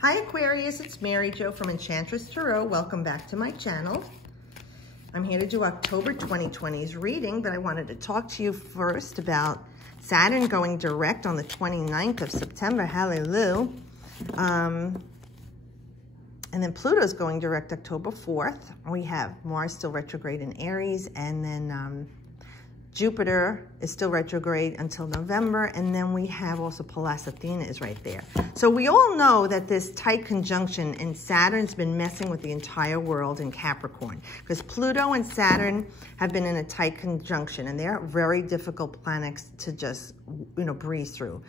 Hi Aquarius, it's Mary Jo from Enchantress Tarot. Welcome back to my channel. I'm here to do October 2020's reading, but I wanted to talk to you first about Saturn going direct on the 29th of September. Hallelujah. And then Pluto's going direct October 4th. We have Mars still retrograde in Aries, and then Jupiter is still retrograde until November, and then we have also Pallas Athena is right there. So we all know that this tight conjunction in Saturn's been messing with the entire world in Capricorn, because Pluto and Saturn have been in a tight conjunction, and they're very difficult planets to just, breeze through.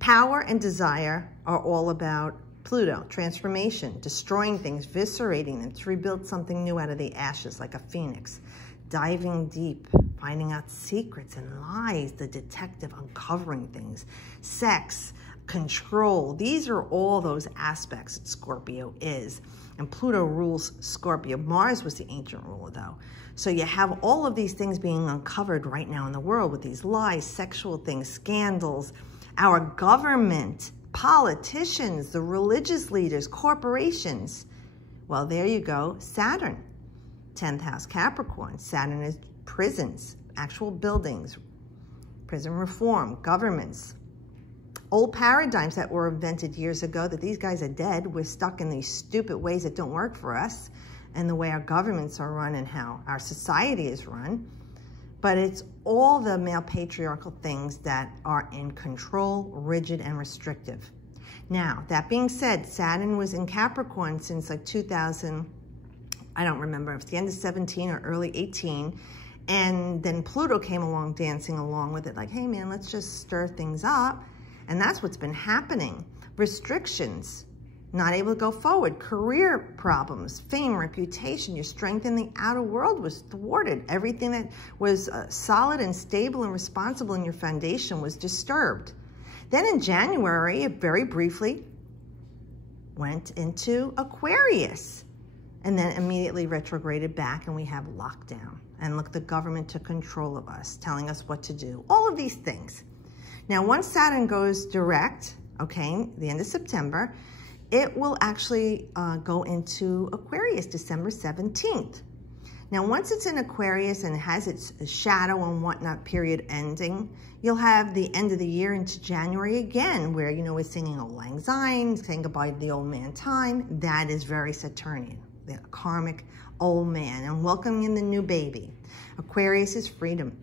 Power and desire are all about Pluto, transformation, destroying things, viscerating them to rebuild something new out of the ashes like a phoenix. Diving deep, finding out secrets and lies, the detective uncovering things, sex, control. These are all those aspects that Scorpio is. And Pluto rules Scorpio. Mars was the ancient ruler though. So you have all of these things being uncovered right now in the world with these lies, sexual things, scandals, our government, politicians, the religious leaders, corporations. Well, there you go, Saturn. 10th house Capricorn. Saturn is prisons, actual buildings, prison reform, governments, old paradigms that were invented years ago that these guys are dead. We're stuck in these stupid ways that don't work for us, and the way our governments are run and how our society is run. But it's all the male patriarchal things that are in control, rigid, and restrictive. Now, that being said, Saturn was in Capricorn since like 2000, I don't remember if it's the end of 17 or early 18. And then Pluto came along dancing along with it like, hey man, let's just stir things up. And that's what's been happening. Restrictions, not able to go forward, career problems, fame, reputation, your strength in the outer world was thwarted. Everything that was solid and stable and responsible in your foundation was disturbed. Then in January, it very briefly went into Aquarius. And then immediately retrograded back, and we have lockdown. And look, the government took control of us, telling us what to do. All of these things. Now, once Saturn goes direct, okay, the end of September, it will actually go into Aquarius December 17th. Now, once it's in Aquarius and it has its shadow and whatnot period ending, you'll have the end of the year into January again, where, we're singing Auld Lang Syne, saying goodbye to the old man time. That is very Saturnian. The karmic old man, and welcoming in the new baby. Aquarius is freedom.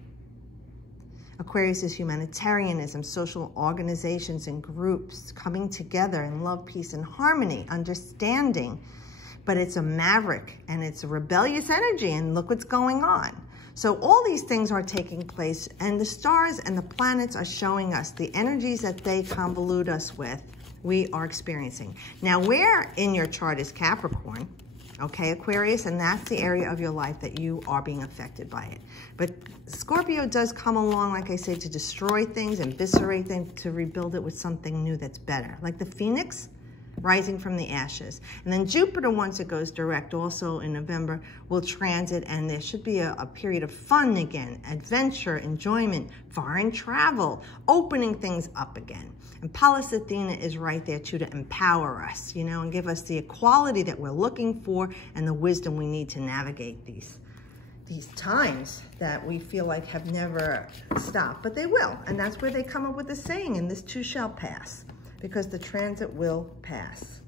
Aquarius is humanitarianism, social organizations and groups coming together in love, peace, and harmony, understanding. But it's a maverick and it's a rebellious energy, and look what's going on. So all these things are taking place, and the stars and the planets are showing us the energies that they convolute us with, we are experiencing. Now, where in your chart is Capricorn? Okay, Aquarius, and that's the area of your life that you are being affected by it. But Scorpio does come along, like I say, to destroy things and eviscerate them, to rebuild it with something new that's better. Like the phoenix rising from the ashes. And then Jupiter, once it goes direct, also in November, will transit, and there should be a period of fun again, adventure, enjoyment, foreign travel, opening things up again. And Pallas Athena is right there too, to empower us, and give us the equality that we're looking for and the wisdom we need to navigate these times that we feel like have never stopped, but they will. And that's where they come up with the saying, and this too shall pass, because the transit will pass.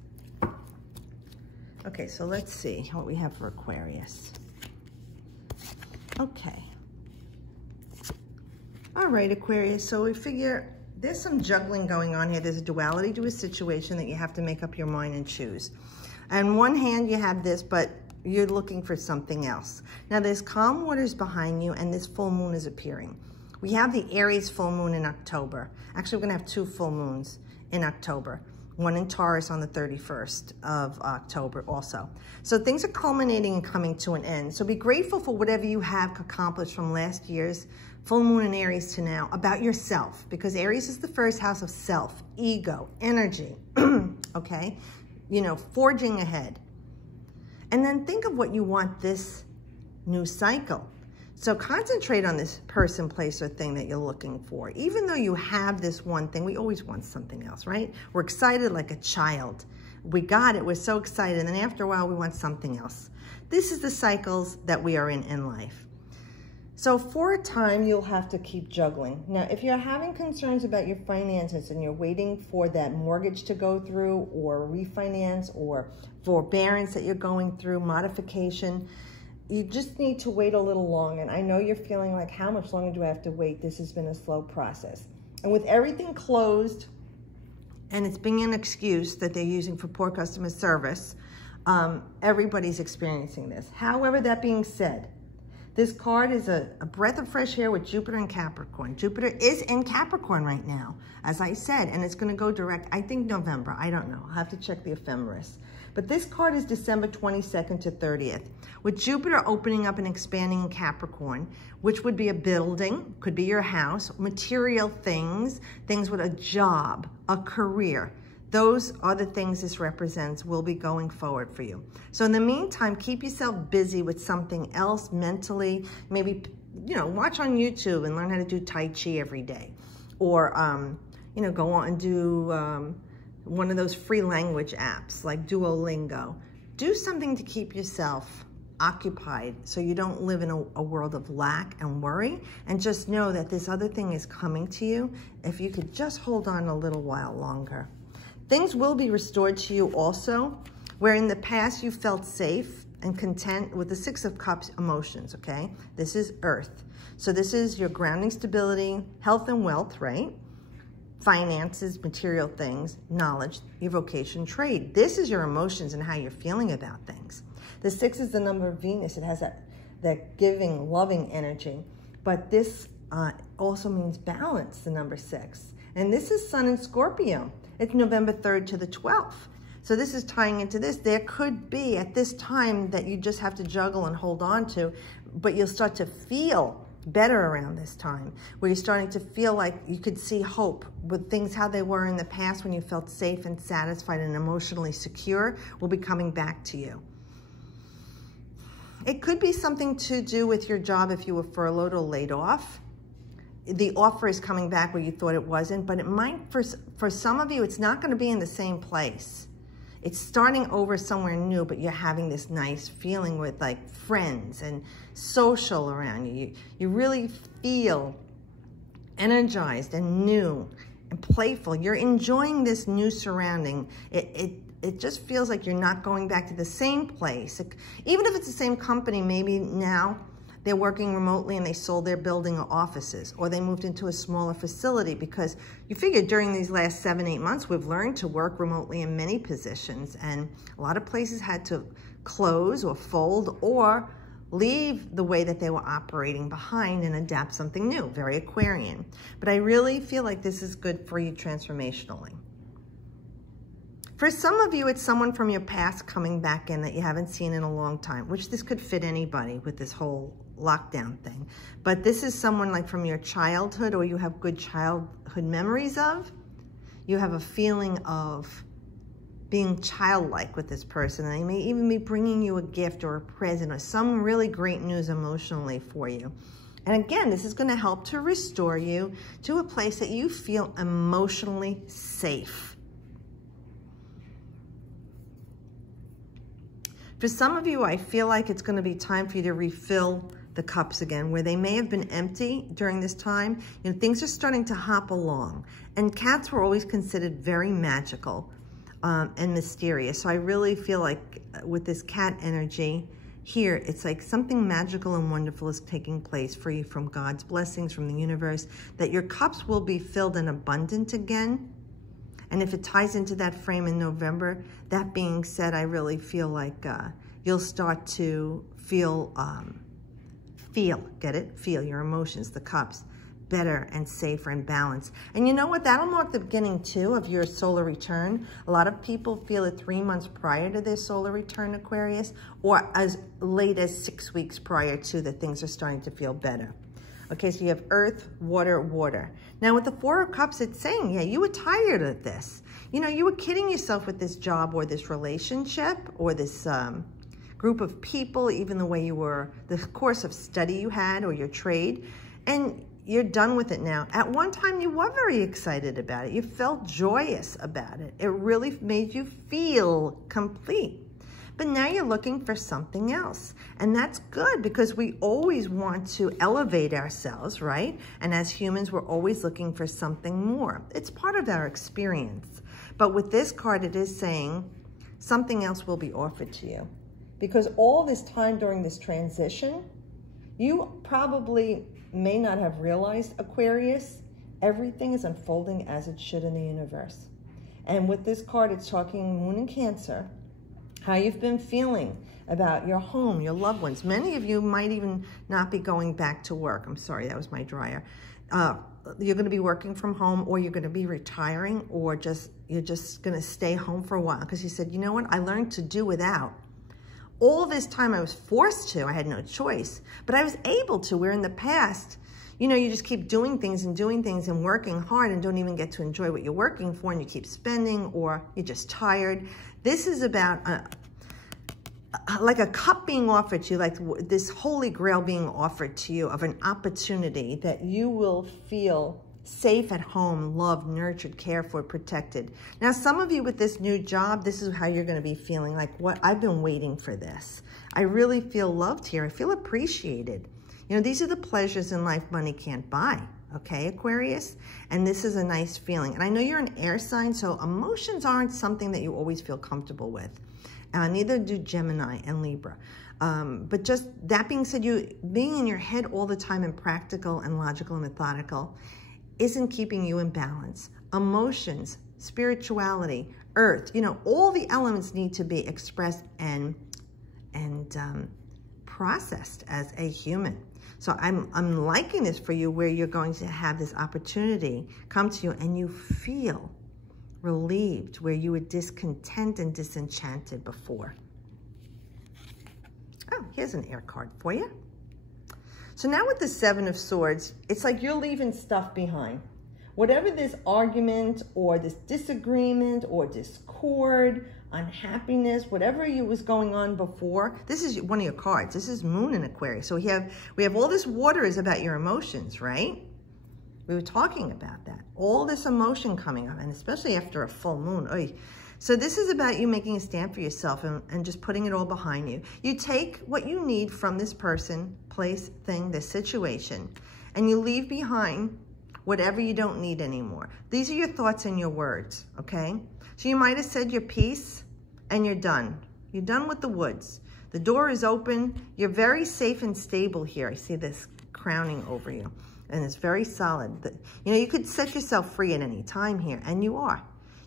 Okay, so let's see what we have for Aquarius. Okay. All right, Aquarius, so we figure there's some juggling going on here. There's a duality to a situation that you have to make up your mind and choose. On one hand, you have this, but you're looking for something else. Now, there's calm waters behind you, and this full moon is appearing. We have the Aries full moon in October. Actually, we're gonna have 2 full moons in October. One in Taurus on the 31st of October also. So things are culminating and coming to an end. So be grateful for whatever you have accomplished from last year's full moon in Aries to now about yourself, because Aries is the first house of self, ego, energy, okay? Forging ahead. And then think of what you want this new cycle. So concentrate on this person, place, or thing that you're looking for. Even though you have this one thing, we always want something else, right? We're excited like a child We got it, we're so excited, and then after a while we want something else. This is the cycles that we are in life. So for a time, you'll have to keep juggling. Now, if you're having concerns about your finances and you're waiting for that mortgage to go through, or refinance, or forbearance that you're going through, modification, you just need to wait a little longer. And I know you're feeling like, how much longer do I have to wait? This has been a slow process. And with everything closed, and it's being an excuse that they're using for poor customer service, everybody's experiencing this. However, that being said, this card is a breath of fresh air with Jupiter and Capricorn. Jupiter is in Capricorn right now, as I said, and it's going to go direct, I think November. I don't know. I'll have to check the ephemeris. But this card is December 22nd to 30th, with Jupiter opening up and expanding in Capricorn, which would be a building, could be your house, material things, things with a job, a career. Those are the things this represents will be going forward for you. So in the meantime, keep yourself busy with something else mentally. Maybe, you know, watch on YouTube and learn how to do Tai Chi every day. Or, you know, go on and do one of those free language apps like Duolingo. Do something to keep yourself occupied so you don't live in a world of lack and worry. And just know that this other thing is coming to you if you could just hold on a little while longer. Things will be restored to you also, where in the past you felt safe and content with the Six of Cups emotions, okay? This is Earth. So this is your grounding, stability, health and wealth, right? Finances, material things, knowledge, your vocation, trade. This is your emotions and how you're feeling about things. The 6 is the number of Venus. It has that giving, loving energy. But this also means balance, the number 6. And this is Sun in Scorpio. It's November 3rd to the 12th. So this is tying into this. There could be at this time that you just have to juggle and hold on to, but you'll start to feel better around this time, where you're starting to feel like you could see hope with things how they were in the past when you felt safe and satisfied and emotionally secure will be coming back to you. It could be something to do with your job if you were furloughed or laid off. The offer is coming back where you thought it wasn't, but it might, for some of you, it's not going to be in the same place. It's starting over somewhere new, but you're having this nice feeling with like friends and social around you. You really feel energized and new and playful. You're enjoying this new surrounding. It just feels like you're not going back to the same place. Even if it's the same company, maybe now they're working remotely and they sold their building or offices, or they moved into a smaller facility because you figure during these last 7-8 months, we've learned to work remotely in many positions, and a lot of places had to close or fold or leave the way that they were operating behind and adapt something new, very Aquarian. But I really feel like this is good for you transformationally. For some of you, it's someone from your past coming back in that you haven't seen in a long time, which this could fit anybody with this whole lockdown thing. But this is someone like from your childhood, or you have good childhood memories of. You have a feeling of being childlike with this person. And they may even be bringing you a gift or a present or some really great news emotionally for you. And again, this is going to help to restore you to a place that you feel emotionally safe. For some of you, I feel like it's going to be time for you to refill the cups again, where they may have been empty during this time. You know, things are starting to hop along. And cats were always considered very magical and mysterious. So I really feel like with this cat energy here, it's like something magical and wonderful is taking place for you from God's blessings, from the universe, that your cups will be filled and abundant again. And if it ties into that frame in November, that being said, I really feel like you'll start to feel your emotions, the cups, better and safer and balanced. And you know what? That'll mark the beginning, too, of your solar return. A lot of people feel it 3 months prior to their solar return, Aquarius, or as late as 6 weeks prior to that things are starting to feel better. Okay, so you have earth, water, water. Now with the 4 of Cups, it's saying, yeah, you were tired of this. You know, you were kidding yourself with this job or this relationship or this group of people, even the way you were, the course of study you had or your trade. And you're done with it now. At one time, you were very excited about it. You felt joyous about it. It really made you feel complete. But now you're looking for something else. And that's good because we always want to elevate ourselves, right? And as humans, we're always looking for something more. It's part of our experience. But with this card, it is saying something else will be offered to you. Because all this time during this transition, you probably may not have realized, Aquarius, everything is unfolding as it should in the universe. And with this card, it's talking Moon in Cancer, how you've been feeling about your home, your loved ones. Many of you might even not be going back to work. I'm sorry, that was my dryer. You're going to be working from home, or you're going to be retiring, or you're just going to stay home for a while because you said, you know what, I learned to do without. All this time I was forced to, I had no choice, but I was able to, where in the past, you know, you just keep doing things and working hard and don't even get to enjoy what you're working for, and you keep spending, or you're just tired. This is about like a cup being offered to you, like this holy grail being offered to you of an opportunity that you will feel safe at home, loved, nurtured, cared for, protected. Now, some of you with this new job, this is how you're going to be feeling, like, what, I've been waiting for this. I really feel loved here. I feel appreciated. You know, these are the pleasures in life money can't buy, okay, Aquarius? And this is a nice feeling. And I know you're an air sign, so emotions aren't something that you always feel comfortable with. Neither do Gemini and Libra. But just that being said, you being in your head all the time and practical and logical and methodical isn't keeping you in balance. Emotions, spirituality, earth, you know, all the elements need to be expressed and processed as a human. So I'm liking this for you, where you're going to have this opportunity come to you and you feel relieved, where you were discontent and disenchanted before. Oh, here's an air card for you. So now with the Seven of Swords, it's like you're leaving stuff behind. Whatever this argument or this disagreement or discord, unhappiness, whatever was going on before, this is one of your cards. This is Moon in Aquarius. So we have all this water is about your emotions, right? We were talking about that. All this emotion coming up, and especially after a full moon. Oy. So this is about you making a stand for yourself and just putting it all behind you. You take what you need from this person, place, thing, this situation, and you leave behind whatever you don't need anymore. These are your thoughts and your words, okay? So you might have said your piece and you're done. You're done with the woods. The door is open. You're very safe and stable here. I see this crowning over you, and it's very solid. But, you know, you could set yourself free at any time here, and you are.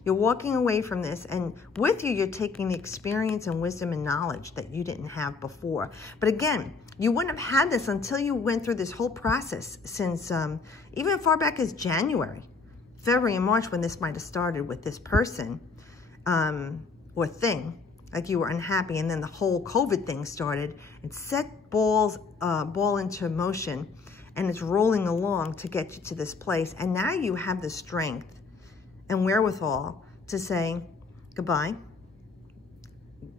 You're walking away from this, and with you, you're taking the experience and wisdom and knowledge that you didn't have before. But again, you wouldn't have had this until you went through this whole process since even as far back as January, February, and March, when this might have started with this person or thing, like you were unhappy, and then the whole COVID thing started and set ball into motion, and it's rolling along to get you to this place. And now you have the strength and wherewithal to say goodbye,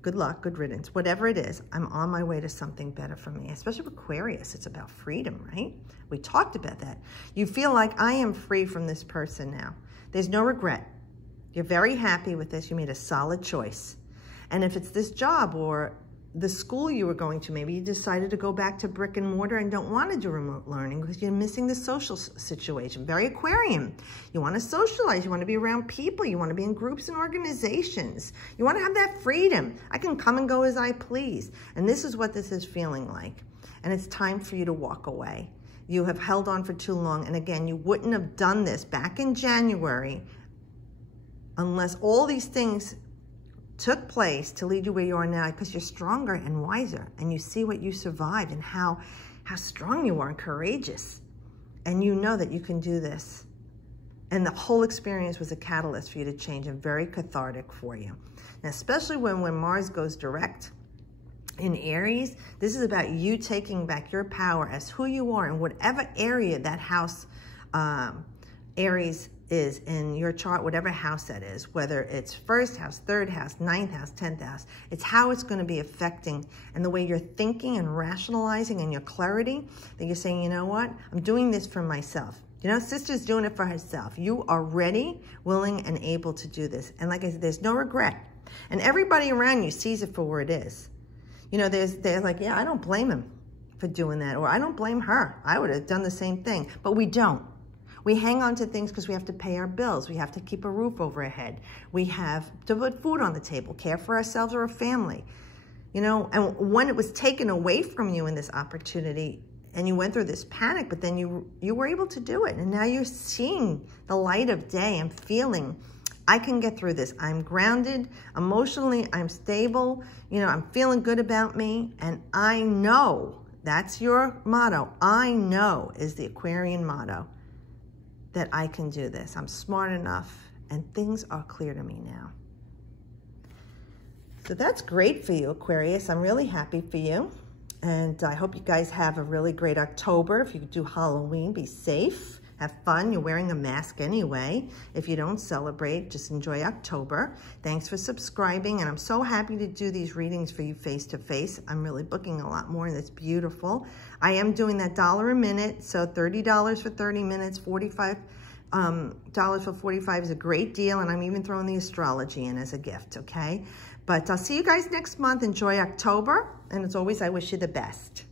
good luck, good riddance, whatever it is. I'm on my way to something better for me, especially with Aquarius. It's about freedom, right? We talked about that. You feel like, I am free from this person now. There's no regret. You're very happy with this. You made a solid choice. And if it's this job or the school you were going to, maybe you decided to go back to brick and mortar and don't want to do remote learning because you're missing the social situation. Very Aquarian. You want to socialize. You want to be around people. You want to be in groups and organizations. You want to have that freedom. I can come and go as I please. And this is what this is feeling like. And it's time for you to walk away. You have held on for too long. And again, you wouldn't have done this back in January unless all these things took place to lead you where you are now, because you're stronger and wiser, and you see what you survived and how strong you are and courageous, and you know that you can do this. And the whole experience was a catalyst for you to change and very cathartic for you. And especially when Mars goes direct in Aries, this is about you taking back your power as who you are in whatever area that house Aries is in your chart, whatever house that is, whether it's first house, third house, ninth house, 10th house, it's how it's going to be affecting and the way you're thinking and rationalizing and your clarity that you're saying, you know what, I'm doing this for myself. You know, sister's doing it for herself. You are ready, willing, and able to do this. And like I said, there's no regret. And everybody around you sees it for where it is. You know, they're like, yeah, I don't blame him for doing that, or I don't blame her. I would have done the same thing, but we don't. We hang on to things because we have to pay our bills. We have to keep a roof over our head. We have to put food on the table, care for ourselves or a family. You know, and when it was taken away from you in this opportunity and you went through this panic, but then you were able to do it. And now you're seeing the light of day and feeling, I can get through this. I'm grounded. Emotionally, I'm stable. You know, I'm feeling good about me. And I know, that's your motto. I know is the Aquarian motto. That I can do this. I'm smart enough and things are clear to me now. So that's great for you, Aquarius. I'm really happy for you. And I hope you guys have a really great October. If you do Halloween, be safe, have fun. You're wearing a mask anyway. If you don't celebrate, just enjoy October. Thanks for subscribing. And I'm so happy to do these readings for you face to face. I'm really booking a lot more and it's beautiful. I am doing that $1 a minute. So $30 for 30 minutes, $45 for 45 is a great deal. And I'm even throwing the astrology in as a gift, okay? But I'll see you guys next month. Enjoy October. And as always, I wish you the best.